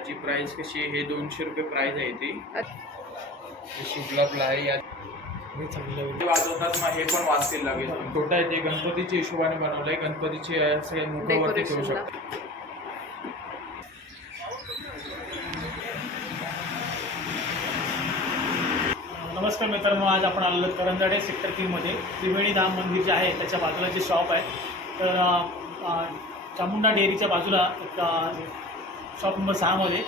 याची प्राइस कशी आहे? हे दोनशे रुपये प्राइस आहे ती. शुभलाभला आहे या वाजवतात मग हे पण वाजतील लागेल छोटा आहे ते. गणपतीच्या हिशोबाने बनवलंय. गणपतीचे असे मोठं वरती ठेवू. शकतो. नमस्कार मित्रांनो आज आपण आलेलो करंजाडे सेक्टर तीनमध्ये त्रिवेणी धाम मंदिर जे आहे त्याच्या बाजूला जे शॉप आहे तर चामुंडा डेअरीच्या बाजूला एक शॉप नंबर सहामध्ये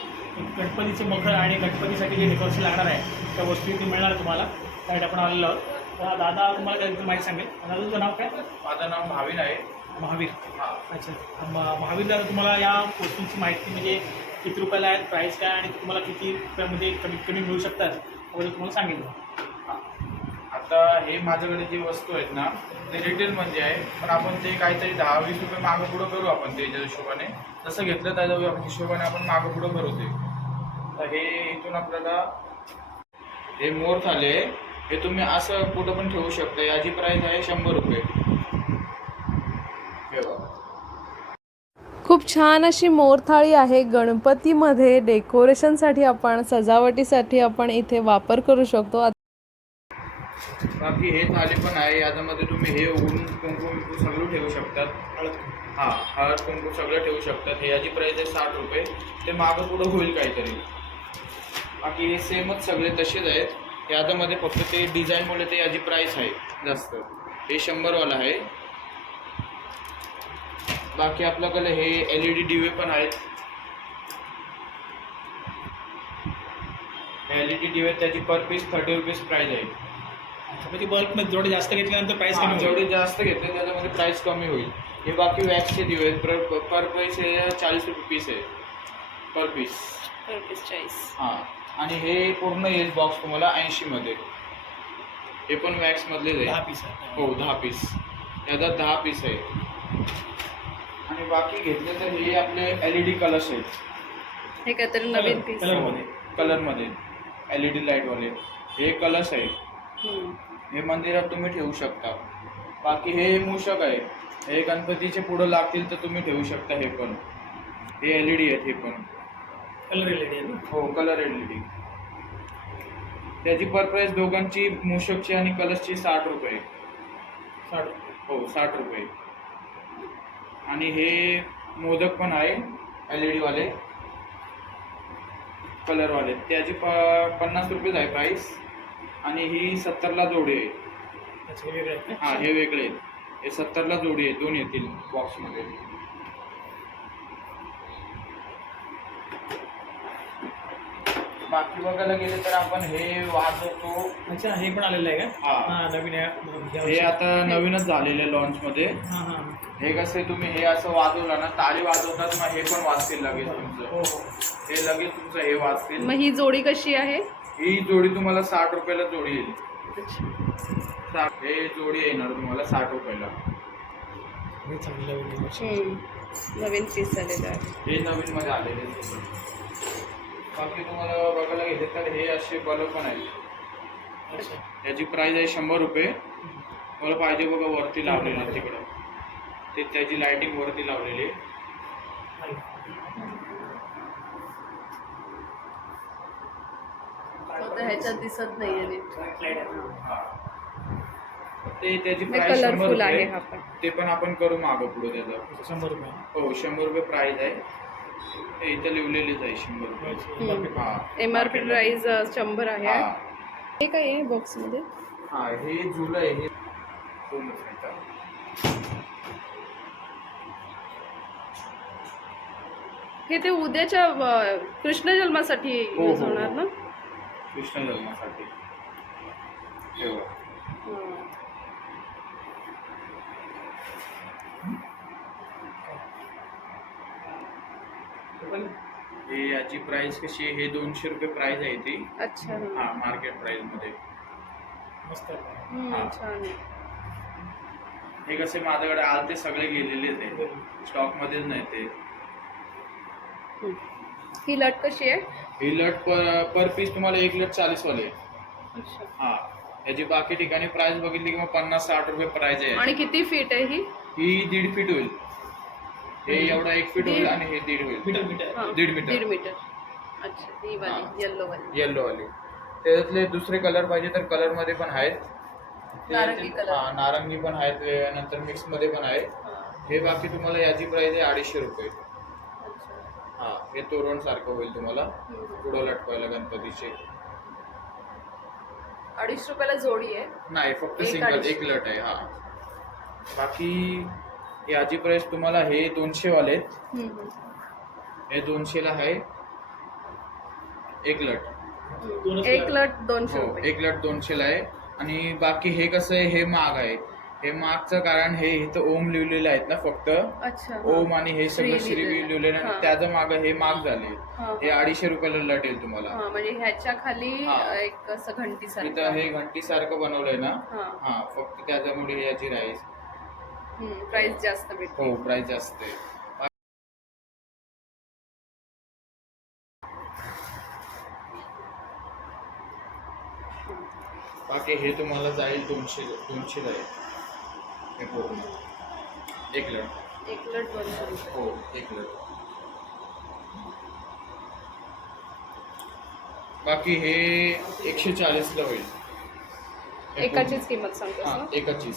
गणपतीचे मखर आणि गणपतीसाठी जे डेकोरेशन लागणार आहे त्या वस्तू इथे मिळणार तुम्हाला. त्यासाठी आपण आलेलो आहोत. तर दादा तुम्हाला काही माहिती सांगेल. दादा तुझं नाव काय? माझं नाव भाविन आहे. महावीर. हा. अच्छा. महावीर दादा तुम्हाला या वस्तूंची माहिती म्हणजे किती रुपयाला आहेत प्राईस काय आणि तुम्हाला किती रुपयामध्ये कमीत कमी मिळू शकतात याबद्दल तुम्हाला सांगितलं आता हे माझ्याकडे जी वस्तू आहेत ना ते रिटेल म्हणजे आहे. पण आपण ते काहीतरी दहा वीस रुपये मागं पुढं करू आपण त्याच्या हिशोबाने. जसं घेतलं त्याच्या हिशोबाने आपण मागं पुढं करू ते. तर हे इथून आपल्याला हे मोर झाले. हे तुम्ही असं कुठं पण ठेवू शकता. याची प्राईस आहे शंभर रुपये. खूप छान अशी मोरथाळी आहे. गणपतीमध्ये डेकोरेशनसाठी आपण सजावटीसाठी आपण इथे वापर करू शकतो. बाकी हे थाली पण आहे याच्यामध्ये तुम्ही हे ऊन कुंकू विंकू सगळं ठेवू शकतात. हळद हा हळद कुंकू सगळं ठेवू शकतात. हे याची प्राइस आहे साठ रुपये. ते मागं पुढं होईल काहीतरी. बाकी हे सेमच सगळे तसेच आहेत. याच्यामध्ये फक्त ते डिझाईनमुळे ते याची प्राइस आहे जास्त. हे शंभरवाला आहे. बाकी आपल्याकडे हे एल ई डी दिवे पण आहेत. एल ई डी दिवे त्याची per piece thirty rupees price आहे. म्हणजे बल्कमध्ये जेवढे जास्त घेतल्यानंतर प्राईस हा, कमी होईल. जेवढे जास्त घेतले त्याच्यामध्ये प्राइस कमी होईल. हे बाकी वॅक्सचे दिवे आहेत. पर पर पीस हे चाळीस रुपये पीस आहे. पर पीस हां. आणि हे पूर्ण येईल बॉक्स तुम्हाला ऐंशीमध्ये हे पण वॅक्समधलेच दहा आहे. पीस हो दहा पीस याच्यात दहा पीस आहे. आणि बाकी घेतले तर हे आपले एल ई डी कलर्स आहेत. हे काहीतरी नवीन पीस कलरमध्ये कलरमध्ये एल ई डी लाईटवाले हे कलर्स आहेत. हे मंदिरात तुम्ही ठेवू शकता. बाकी हे मूषक आहे. हे गणपतीचे पुढं लागतील तर तुम्ही ठेवू शकता हे पण. हे एल ई डी आहेत हे पण. कलर रिलेटेड आहे ना? हो कलर एल ई डी त्याची पर प्राईस दोघांची मूषकची आणि कलर्सची साठ रुपये. साठ हो साठ रुपये. आणि हे मोदक पण आहे एल ई डीवाले कलरवाले त्याची प पन्नास रुपयेच आहे प्राईस आणि ही सत्तरला जोडी आहे. अच्छा हे वेगळे आहेत का? हा हे वेगळे आहेत. हे सत्तरला जोडी आहे दोन येतील बॉक्समध्ये बाकी बघायला गेले तर आपण हे वाजवतो. अच्छा हे पण आलेलं आहे का? हा. हा नवीन आहे हे आता नवीनच झालेले लॉन्च मध्ये हां हां. हे कसे तुम्ही हे असं वाजवलं ना ताली वाजवतात मग हे पण वाजतील लगेच हो तुमचं. हो. हे लगेच तुमचं हे वाजतील. मग ही जोडी कशी आहे? ही जोडी तुम्हाला साठ रुपयाला जोडी येईल. साठ हे जोडी येणार तुम्हाला साठ रुपयाला. हे. नवीन पीस आहे हे नवीन मध्ये आलेले आहेत. बाकी तुम्हाला बघायला गेले तर हे असे बल्ब पण आहेत. अच्छा. याची प्राइस आहे शंभर रुपये. मला पाहिजे बघा वरती लावलेले तिकडं. ते त्याची लाइटिंग वरती लावलेली आहे. आता ह्याच्यात दिसत नाहीये. हा. ते त्याची हे प्राइस शंभर कलरफुल आहे रुपये हा पण. ते पण आपण करू मागं पुढे त्याचं. शंभर रुपये. हो शंभर रुपये प्राइस आहे. ते इथं लिहिलेलीच आहे शंभर रुपये. हा एम आर पी प्राइस शंभर आहे. हा. हे काय आहे बॉक्समध्ये हा हे जुलं आहे हे. मिनिटं. हे ते उद्याच्या अं, कृष्ण जन्मासाठी हो, यूज हो, होणार हो. ना? कृष्ण जन्मासाठी ठेवा. हे याची प्राइस कशी आहे? हे दोनशे रुपये प्राइस आहे ती. अच्छा. हा मार्केट प्राइसमध्ये. मस्त हा. छान आहे. हे कसे माझ्याकडे आलते सगळे गेलेलेच आहे स्टॉक मध्येच नाही ते. ही लट कशी आहे? ही लट पर पर पीस तुम्हाला एक लट चाळीस वाले आहे. अच्छा. हा. याची बाकी ठिकाणी प्राइस बघितली की मग पन्नास साठ रुपये प्राइस आहे. आणि किती फीट आहे ही? ही दीड फीट होईल. हे एवढा एक फीट होईल? आणि हे दीड होईल. Metre metre. हा, दीड मीटर. दीड मीटर. अच्छा ही हा. वाली येल्लो वाली. येल्लो वाली. त्याच्यातले दुसरे कलर पाहिजे तर कलरमध्ये पण आहेत. ते- नारंगी color. हा नारंगी पण आहेत नंतर मिक्समध्ये पण आहे हे. बाकी तुम्हाला याची प्राइस आहे अडीचशे रुपये. हा हे तोरण सारखं होईल तुम्हाला. पुढं लटकवायला गणपतीचे अडीच रुपयाला जोडी आहे नाही फक्त एक सिंगल अडीचशे. एक लट आहे हा बाकी याची प्राइस तुम्हाला हे दोनशे वाले आहेत. हम्म. हे दोनशेला आहे एक लट एक. लट दोनशे हो रुपये एक लट दोनशेला आहे आणि बाकी हे कसं आहे हे महाग आहे हे महागचं कारण हे इथं ओम लिहिलेलं आहेत ना फक्त हा. ओम आणि हे सगळं श्री लिहिलेलं. हा. ना त्याचं माग हे महाग झाले हा, हे हा. अडीचशे रुपयाला लट येईल तुम्हाला हा म्हणजे ह्याच्या खाली हा. एक असं घंटी इथं हे घंटी सारखं बनवलंय ना हा हा फक्त त्याच्यामुळे याची राईस प्राइस जास्त भेटते हो प्राइस जास्त आहे बाकी हे तुम्हाला जाईल दोनशे दोनशे जाईल हे. एक लट. एक लट दोनशे रुपये. हो एक लट. बाकी हे एकशे चाळीसला होईल. एकाचीच किंमत सांगतोस हा एकाचीच.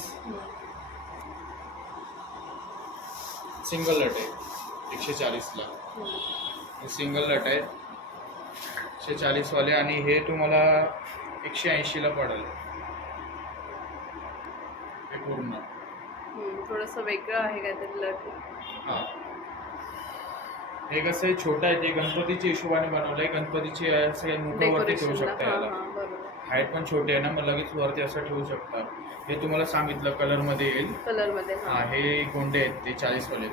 सिंगल लट आहे. एकशे चाळीसला. सिंगल लट आहे. एकशे चाळीसवाले आणि हे तुम्हाला एकशे ऐंशीला पडेल. हे पूर्ण. थोडंसं वेगळं आहे काहीतरी लट हा. हे कसं छोटं आहे ते गणपतीच्या हिशोबाने बनवलंय. गणपतीचे असे मोठं वरती ठेवू शकता हा याला. हा हाईट पण छोटी आहे ना मग लगेच वरती असं ठेवू शकता. हे तुम्हाला सांगितलं कलरमध्ये येईल. कलरमध्ये हा. हा हे गोंडे आहेत ते चाळीस वाले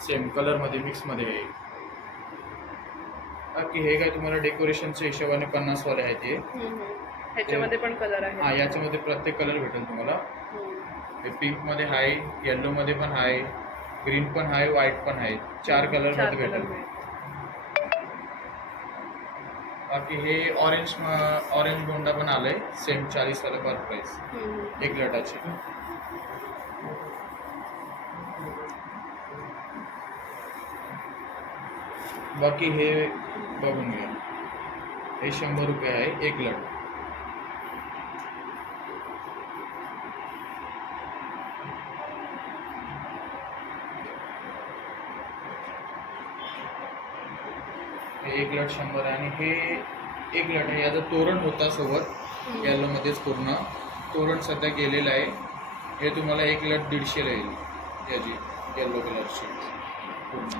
सेम कलरमध्ये मिक्समध्ये आहे बाकी हे काय तुम्हाला डेकोरेशनच्या हिशोबाने पन्नास वाले आहेत हे. ह्याच्यामध्ये पण कलर हा आहे याच्यामध्ये प्रत्येक कलर भेटेल तुम्हाला. हे पिंकमध्ये आहे येल्लो मध्ये पण आहे ग्रीन पण आहे व्हाईट पण आहे चार कलरमध्ये भेटेल. बाकी हे ऑरेंज ऑरेंज गोंडा पण आलंय सेम चाळीस वाला पर प्राइस. एक लटाची बाकी हे बघून घ्या. हे शंभर रुपये आहे एक लट. हे एक लट शंभर आहे आणि हे एक लट आहे. याचं तोरण होता सोबत. येलो मध्येच पूर्ण. तोरण सध्या गेलेलं आहे. हे तुम्हाला एक लट दीडशेला येईल याची येल्लो कलरची पूर्ण.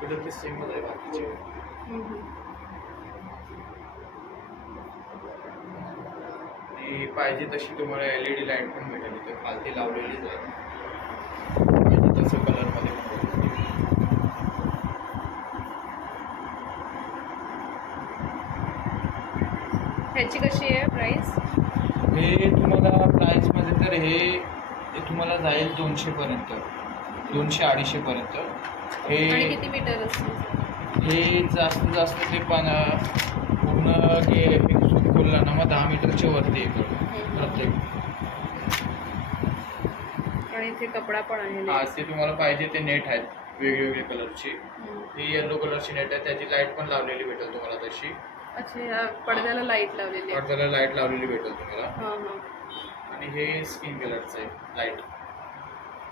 कुठं आहे बाकीचे. पाहिजे तशी तुम्हाला एल ई डी लाइट पण भेटेल. इथे खालती लावलेलीच आहे. तसं कलरमध्ये ह्याची कशी आहे प्राइस हे तुम्हाला प्राईसमध्ये तर हे तुम्हाला जाईल दोनशेपर्यंत दोनशे अडीचशेपर्यंत हे किती मीटर असते हे जास्तीत जास्त ते पण पूर्ण हे खोलला ना मग दहा मीटरच्या वरती येतं प्रत्येक. आणि इथे कपडा पण आहे हा lace. ते तुम्हाला पाहिजे ते नेट आहेत वेगवेगळे कलरची. ही येल्लो कलरची नेट आहे त्याची लाइट पण लावलेली भेटेल तुम्हाला तशी. अच्छा पडद्याला लाइट लावलेली आहे. पडद्याला लाइट लावलेली भेटेल तुम्हाला. हा हा. आणि हे स्किन कलरचं आहे लाइट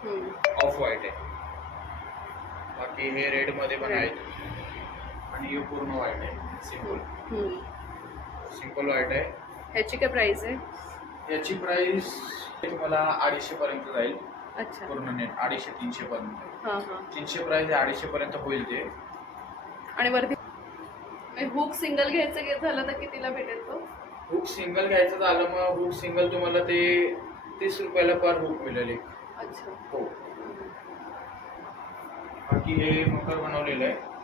हम्म. ऑफ व्हाईट आहे. बाकी हे रेडमध्ये पण Red. आहेत. आणि हे पूर्ण व्हाईट आहे सिंपल हम्म. सिंपल व्हाईट आहे. ह्याची काय प्राइस आहे? याची प्राइस तुम्हाला अडीचशे पर्यंत जाईल. अच्छा. पूर्ण नेट अडीचशे तीनशे पर्यंत. हा हा. तीनशे प्राइस अडीचशे पर्यंत होईल ते. आणि वरती हुक सिंगल घ्यायचं घे- झालं तर कितीला भेटेल तो? हुक सिंगल घ्यायचं झालं मग हुक सिंगल तुम्हाला ते तीस रुपयाला पर हुक मिळेल एक. अच्छा. हो. बाकी हे मकर बनवलेलं आहे.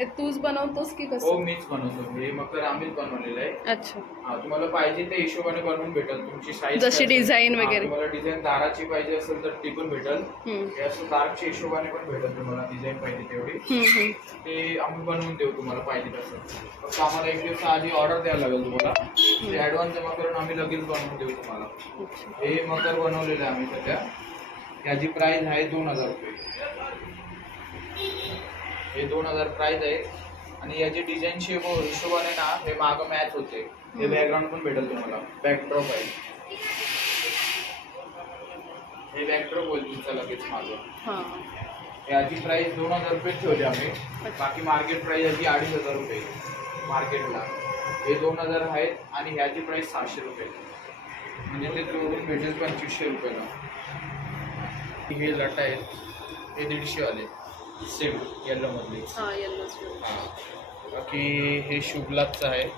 हे तूच बनवतोस की हो कसं मीच बनवतो. हे मकर आम्हीच बनवलेलं आहे. अच्छा. हा तुम्हाला पाहिजे त्या हिशोबाने बनवून भेटेल. तुमची साईज जशी design वगैरे. तुम्हाला डिझाईन दाराची पाहिजे असेल तर ती पण भेटेल. हम्म. हे असं दारच्या हिशोबाने पण भेटेल तुम्हाला डिझाईन पाहिजे तेवढी. हम्म. ते आम्ही बनवून देऊ तुम्हाला पाहिजे तसं. फक्त आम्हाला एक दिवस आधी ऑर्डर द्यायला लागेल तुम्हाला. ते ॲडव्हान्स जमा करून आम्ही लगेच बनवून देऊ तुम्हाला. हे मकर बनवलेलं आहे आम्ही सध्या. याची प्राइस आहे दोन हजार रुपये. हे दोन हजार प्राइस आहे आणि याची डिझाईनची हिशोबाने ना हे मागं मॅच होते. हे बॅकग्राऊंड पण भेटेल तुम्हाला. बॅकड्रॉप आहे. हे बॅकड्रॉप होईल तुमचं लगेच मागं. हां. याची प्राइस दोन हजार रुपये ठेवली आम्ही. बाकी मार्केट प्राइस याची अडीच हजार रुपये. मार्केटला हे दोन हजार आहेत आणि ह्याची प्राइस सहाशे रुपये. म्हणजे ते जोडून भेटेल पंचवीसशे रुपयाला. हे लट आहेत. हे दीडशे आले सेम येल्लोमधले हां येल्लोच बाकी हे शुभलाभचं आहे.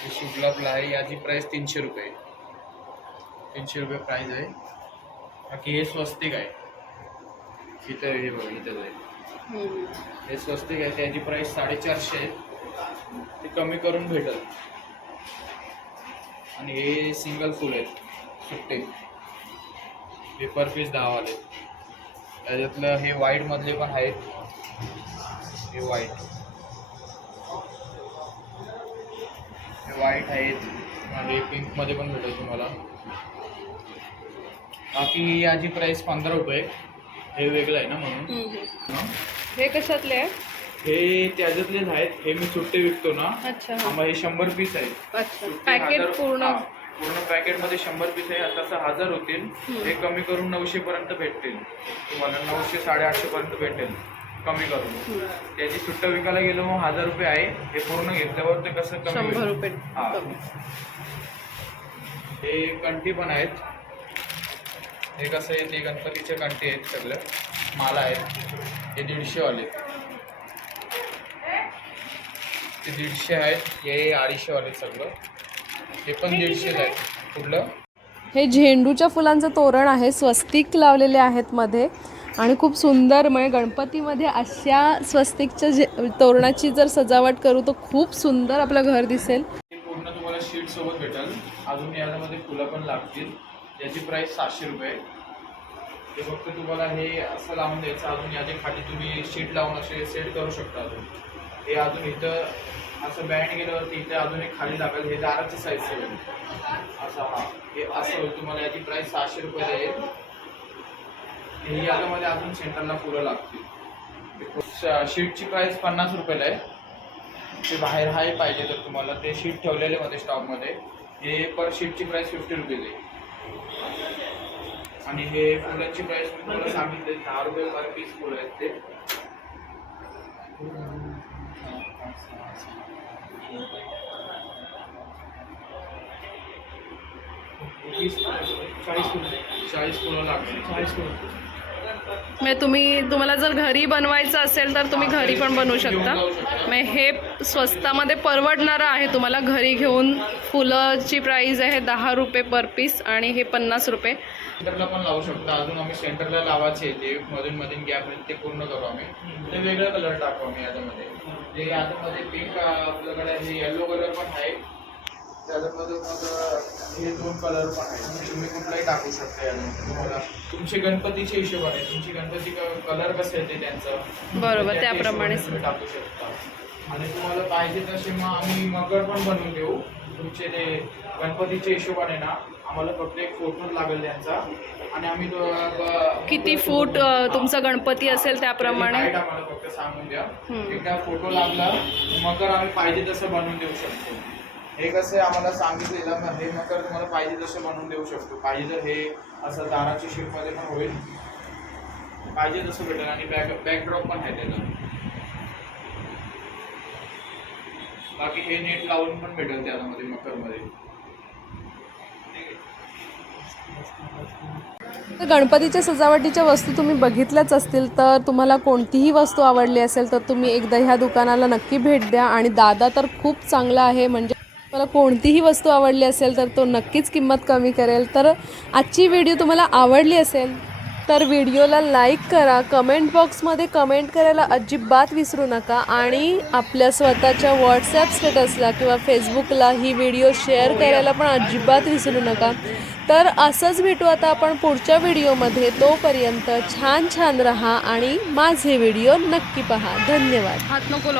हे शुभलाभला आहे याची प्राइस तीनशे रुपये. तीनशे रुपये प्राइस आहे. बाकी हे स्वस्तिक आहे. इथं हे बघा इथं आहे. हे स्वस्तिक आहे त्याची प्राइस साडेचारशे आहे. ते कमी करून भेटल. आणि हे सिंगल फुल आहेत सुट्टे हे पर पीस दहावाले. त्याच्यातलं हे white मधले पण आहेत. हे व्हाईट हे व्हाईट आहेत. हे पिंकमध्ये पण भेटेल तुम्हाला. बाकी याची प्राइस पंधरा रुपये. हे वेगळं आहे ना म्हणून? हे? कशातले आहे हे त्याच्यातलेच आहेत हे मी सुट्टे विकतो ना अच्छा. हां. आम्हाला हे शंभर पीस आहे अच्छा. सुट्टे पॅकेट हजार- पूर्ण हा, पूर्ण पॅकेटमध्ये शंभर पीस आहे तसं हजार होतील. हे कमी करून नऊशे पर्यंत भेटतील. तुम्हाला नऊशे साडेआठशे पर्यंत भेटेल कमी करून. त्याची सुट्ट विकायला गेलो मग हजार रुपये आहे. हे पूर्ण घेतल्यावर ते कसं कमी शंभर होईल? रुपये. हा. कमी. हे कंठी पण आहेत. हे कसं आहे ते गणपतीचे कंठी आहेत सगळं माला आहेत. हे दीडशे वाले ते दीडशे आहेत. हे अडीचशे वाले सगळं. हे पण दीडशेच आहेत. कुठलं हे झेंडूच्या फुलांचं तोरण आहे. स्वस्तिक लावलेले आहेत मध्ये. आणि खूप सुंदर म्हणजे गणपतीमध्ये अशा स्वस्तिकच्या जे तोरणाची जर सजावट करू तर खूप सुंदर आपलं घर दिसेल. हे पूर्ण तुम्हाला शीट सोबत भेटेल. अजून याच्यामध्ये फुलं पण लागतील. याची प्राइस सातशे रुपये. ते फक्त तुम्हाला हे असं लावून द्यायचं. अजून याच्या खाली तुम्ही शीट लावून असे सेट करू शकता अजून हे अजून इथं असं बँड गेल्यावरती इथे अजून एक खाली लागेल. हे दाराची साईज होईल असं हा. हे असं होईल. तुम्हाला याची प्राईस सहाशे रुपये आहे हे याच्यामध्ये अजून सेंटरला फुलं लागतील. शीटची प्राइस पन्नास रुपयाला आहे. ते बाहेर हाय पाहिजे तर तुम्हाला. ते शीट ठेवलेले मध्ये. स्टॉकमध्ये हे पर शीटची प्राइस फिफ्टी रुपीज आहे आणि हे फुलांची प्राइस मी तुम्हाला सांगितले. दहा रुपये पर पीस फुलं आहेत ते. वीस चाळीस किलो चाळीस फुलं लागतील चाळीस किलो म्हणजे तुम्ही तुम्हाला जर घरी बनवायचं असेल तर तुम्ही घरी पण बनवू शकता. म्हणजे हे स्वस्तामध्ये परवडणारं आहे तुम्हाला घरी घेऊन. फुलाची प्राईज आहे दहा रुपये पर पीस आणि हे पन्नास रुपये. सेंटरला पण लावू शकता. अजून आम्ही सेंटरला लावायचे ते मधून मधून गॅप ते पूर्ण करू आम्ही. ते वेगळा कलर टाकू आम्ही याच्यामध्ये. जे याच्यामध्ये पिंक आपल्याकडे हे येलो कलर पण आहे. त्याच्यामध्ये मग हे दोन कलर पण आहेत. तुम्ही कुठलाही टाकू शकता याच्यामध्ये तुम्हाला तुमचे गणपतीच्या हिशोबाने तुमची गणपती कलर कसं येते त्यांचं. बरोबर, त्या त्याप्रमाणे. तुम्ही टाकू शकता. आणि तुम्हाला पाहिजे तसे मग आम्ही मगर पण बनवून देऊ. तुमचे ते गणपतीच्या हिशोबाने ना आम्हाला फक्त एक फोटो लागेल त्यांचा. आणि आम्ही किती फूट तुमचा गणपती असेल त्याप्रमाणे? सांगून द्या. एकदा फोटो लागला मकर आम्ही पाहिजे तसं बनवून देऊ शकतो. हे कसं आहे आम्हाला सांगितलेलं मग हे मकर तुम्हाला पाहिजे तसं बनवून देऊ शकतो. पाहिजे तर हे असं दाराची शीटमध्ये पण होईल. पाहिजे तसं भेटेल आणि बॅक बॅकड्रॉप पण आहे त्याला बाकी हे नेट लावून पण भेटेल त्यामध्ये मकरमध्ये गणपतीच्या सजावटीच्या वस्तू तुम्ही बघितल्याच असतील तर तुम्हाला कोणतीही वस्तू आवडली असेल तर तुम्ही एकदा ह्या दुकानाला नक्की भेट द्या. आणि दादा तर खूप चांगला आहे म्हणजे मला कोणतीही वस्तू आवडली असेल तर तो नक्कीच किंमत कमी करेल. तर आजची व्हिडिओ तुम्हाला आवडली असेल तर व्हिडिओला लाईक करा कमेंट बॉक्समध्ये कमेंट करायला अजिबात विसरू नका आणि आपल्या स्वतःच्या व्हॉट्सॲप स्टेटसला किंवा फेसबुकला ही व्हिडिओ शेअर करायला पण अजिबात विसरू नका. तर असंच भेटू आता आपण पुढच्या व्हिडिओमध्ये. तोपर्यंत छान छान रहा आणि माझे व्हिडिओ नक्की पहा. धन्यवाद. हात नको